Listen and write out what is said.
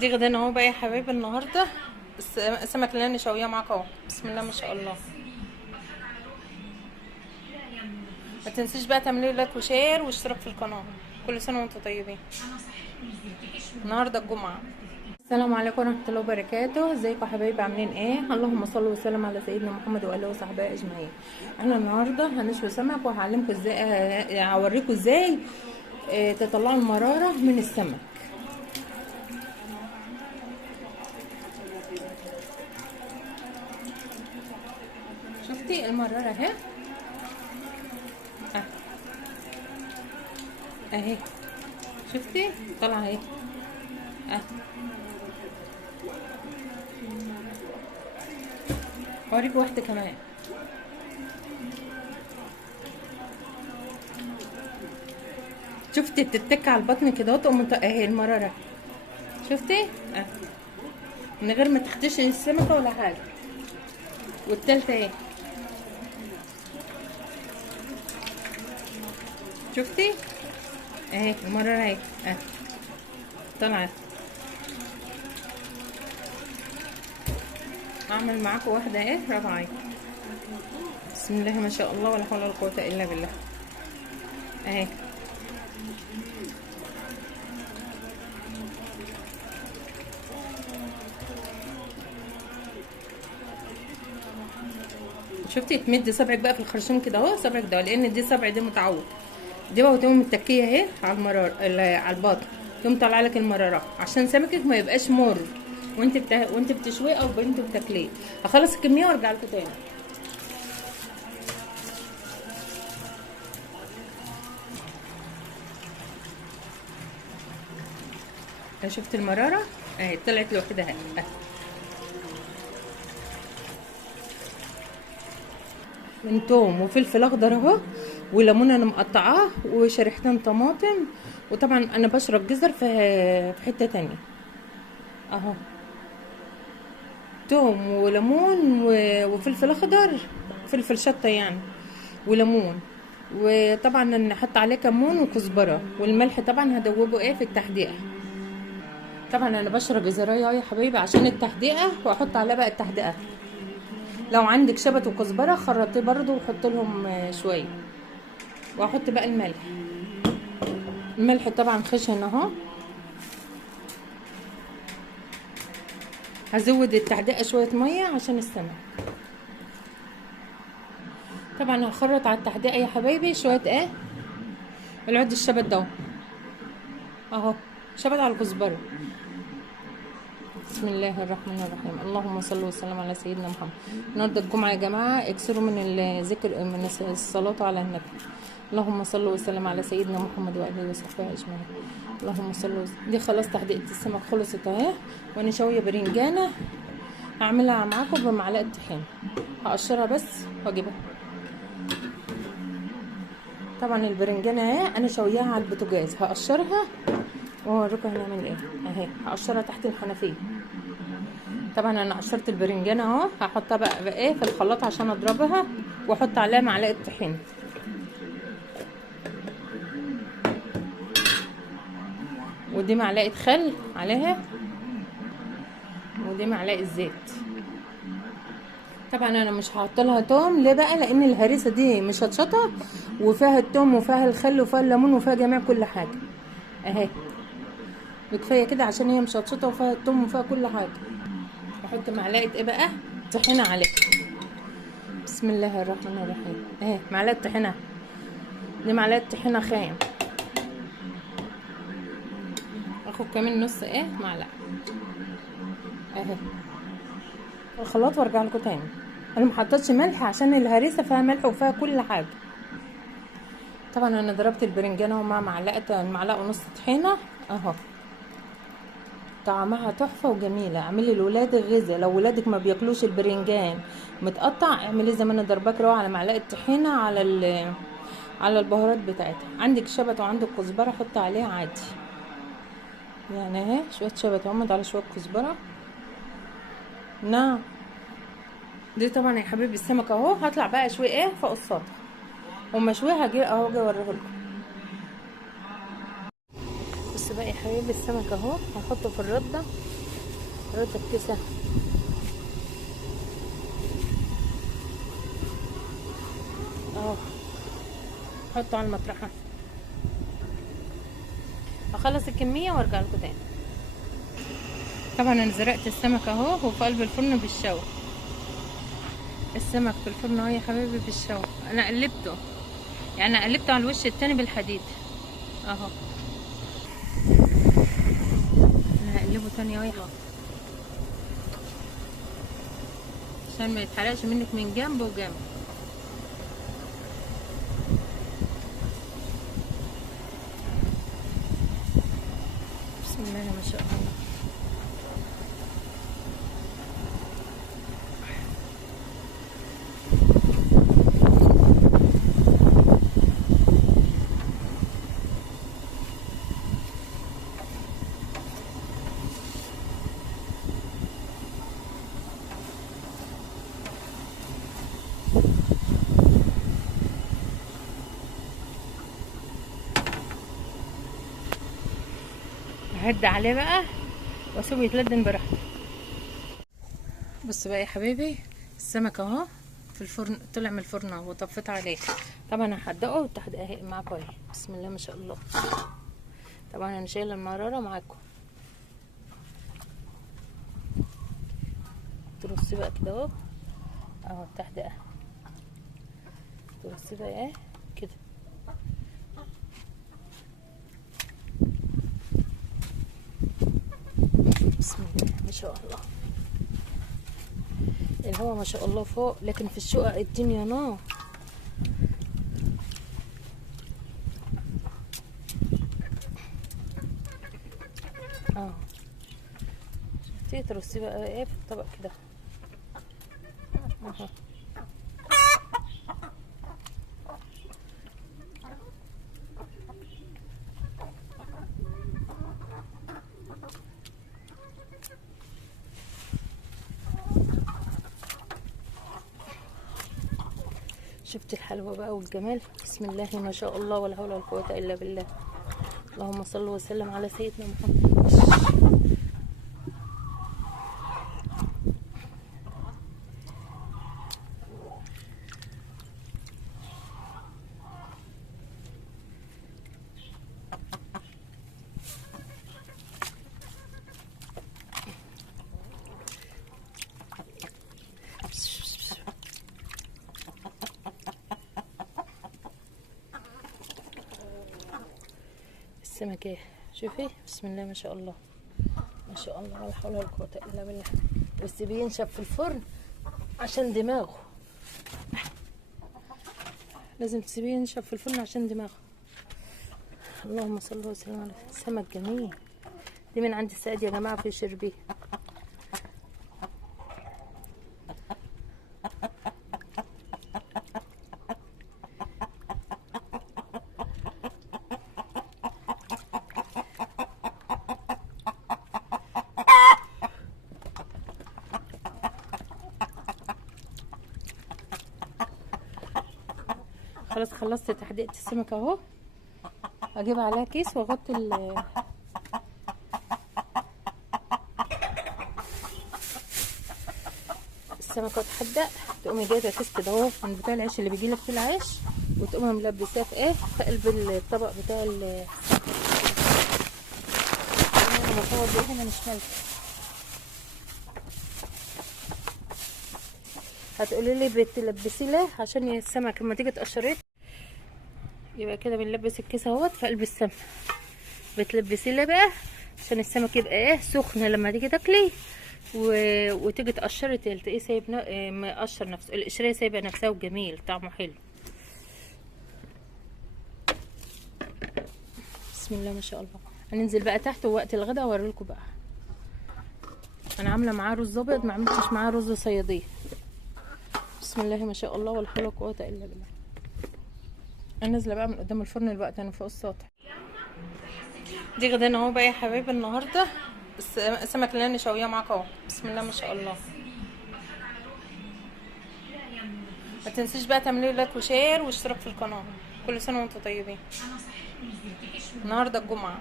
دي غدانا اهو بقى يا حبايبي النهارده. السمك اللي انا شويه معاك اهو، بسم الله ما شاء الله. ما تنسيش بقى تعملي لايك وشير واشتراك في القناه. كل سنه وانتم طيبين. النهارده الجمعه. السلام عليكم ورحمه الله وبركاته. ازيكم يا حبايبي، عاملين ايه؟ اللهم صل وسلم على سيدنا محمد واله وصحبه اجمعين. احنا النهارده هنشوي سمك وهعلمكم ازاي، هوريكم ازاي تطلعوا المراره من السمك. شفتي المراره اهي، اهي شفتي طالعه اهي. اوريك واحده كمان. شفتي تتك على البطن كده تقوم اهي المراره. شفتي من غير ما تختشي السمكه ولا حاجه. والتالتة اهي، شفتي اهي المراره اهي طلعت. اعمل معاكم واحده اهي رابعه. بسم الله ما شاء الله ولا حول ولا قوه الا بالله. اهي شفتي تمدي صبعك بقى في الخرشوم كده اهو، صبعك ده لان دي صبع دي متعود. دي بقى وتقوم متكيه اهي على المرار على الباطن، تقوم طالعه لك المراره عشان سمكك ما يبقاش مر وانت بتشويه او انت بتاكليه. هخلص الكميه وارجع لكم تاني. شفت المراره اهي طلعت لوحدها اهي. من توم وفلفل اخضر اهو، وليمونه انا مقطعاه، وشريحتين طماطم، وطبعا انا بشرب جزر في حته تانية اهو. توم وليمون وفلفل اخضر، فلفل شطه يعني، وليمون، وطبعا نحط عليه كمون وكزبره، والملح طبعا هدوبه ايه في التحديقه. طبعا انا بشرب جزرايه يا حبايبي عشان التحديقه، واحط عليها بقى التحديقه. لو عندك شبت وكزبره خرطيه برضو وحط لهم شويه. واحط بقى الملح. الملح طبعا خشن اهو. هزود التحديقه شويه ميه عشان السمك. طبعا هخرط على التحديقه يا حبايبي شويه ايه، العود الشبت ده اهو، شبت على الكزبره. بسم الله الرحمن الرحيم. اللهم صل وسلم على سيدنا محمد. النهارده الجمعه يا جماعه، اكثروا من الذكر من الصلاه على النبي. اللهم صل وسلم على سيدنا محمد واله وصحبه اجمعين. اللهم صل وسلم. دي خلاص تحديقه السمك خلصت اهي، وانا شويه برنجانه هعملها معاكم بمعلقه طحين. هقشرها بس واجيبها. طبعا البرنجانه اهي انا شوياها على البوتاجاز، هقشرها واوريكم هنعمل ايه. اهي هقشرها تحت الحنفيه. طبعا انا قشرت البرنجانه اهو، هحطها بقى ايه في الخلاط عشان اضربها، واحط عليها معلقه طحين. ودي معلقه خل عليها، ودي معلقه زيت. طبعا انا مش هحط لها توم ليه بقى، لان الهريسه دي مشطشطه وفيها التوم وفيها الخل وفيها الليمون وفيها جميع كل حاجه اهي. بكفايه كده عشان هي مشطشطه وفيها التوم وفيها كل حاجه. احط معلقه ايه بقى، طحينه عليها. بسم الله الرحمن الرحيم. اهي معلقه طحينه، دي معلقه طحينه خام. اخد كمان نص ايه معلقه اهي الخلاط وارجع لكم تاني. انا محطتش ملح عشان الهريسه فيها ملح وفيها كل حاجه. طبعا انا ضربت البرنجانه مع معلقه ونص طحينه اهو. طعمها تحفه وجميله. اعملي لولادك غذاء. لو ولادك ما بياكلوش البرنجان متقطع، اعملي زي ما انا ضرباه كده على معلقه طحينه على البهارات بتاعتها. عندك شبت وعندك كزبره حط عليها عادي يعني اهي. شويه شبت اهمد على شويه كزبره. نعم. دي طبعا يا حبيبي السمك اهو. هطلع بقى اشوي ايه فوق السطح ومشويها. هجي اهو اوريهولكم. بص بقى يا حبيبي السمك اهو هنحطه في الرده الكيسه اهو، حطه على المطرحه. هخلص الكميه وارجع لكم تاني. طبعا انا زرقت السمك اهو وفي قلب الفرن بالشوي. السمك في الفرن اهو يا حبيبي بالشوي. انا قلبته يعني قلبته على الوش التاني بالحديد اهو. انا هقلبه تاني اهو عشان ما يتحرقش منك من جنب وجنب. بسم الله ما شاء الله. ههد عليه بقى واسيبه يتلدن براحته. بص بقى يا حبيبي السمك اهو في الفرن، طلع من الفرن اهو وطفيت عليه. طبعا هحدقه والتحديق معاكم اهي. بسم الله ما شاء الله. طبعا انا شايله المراره معاكم. ترصي بقى كده اهو التحديقه، ترصي بقى ايه كده. بسم الله ما شاء الله. الهوا ما شاء الله فوق، لكن في الشقق الدنيا نار. شفتي ترصي بقى ايه في الطبق كده اهو. شفت الحلوى بقى والجمال. بسم الله ما شاء الله ولا حول ولا قوة الا بالله. اللهم صل وسلم على سيدنا محمد. السمك ايه شوفي بسم الله ما شاء الله ما شاء الله ولا حول ولا قوة الا بالله. بس بينشف في الفرن عشان دماغه، لازم تسيبيه ينشف في الفرن عشان دماغه. اللهم صل وسلم على سمك جميل. دي من عند السيد يا جماعه في شربيه. خلاص خلصت تحديقة السمك اهو. اجيب عليها كيس واغطي السمكة تحدق. تقومي جايبه كيس كده اهو من بتاع العيش اللي بيجيلك في العيش، وتقومي ملبساه في ايه في قلب الطبق بتاع انا بصور بايدي انا مش مالكه. هتقولي لي بتلبسي ليه؟ عشان السمك لما تيجي تقشريه يبقى كده بنلبس الكيس اهوت في قلب السمك. بتلبسي ليه بقى؟ عشان السمك يبقى ايه سخن لما تيجي تاكلي وتيجي تقشري تلاقيه سايب مقشر نفسه، القشريه سايبه نفسها وجميل طعمه حلو. بسم الله ما شاء الله. هننزل بقى تحت ووقت الغدا اوريلكم بقى. انا عامله معاه رز ابيض، ما عملتش معاه رز صياديه. بسم الله ما شاء الله ولا حول ولا قوه الا بالله. انا نازله بقى من قدام الفرن الوقت انا فوق السطح. دي غدانا اهو بقى يا حبايبي النهارده. السمك اللي انا شاويه معاكم اهو. بسم الله ما شاء الله. ما تنسيش بقى تعملي لايك وشير واشتراك في القناه. كل سنه وانتم طيبين. النهارده الجمعه.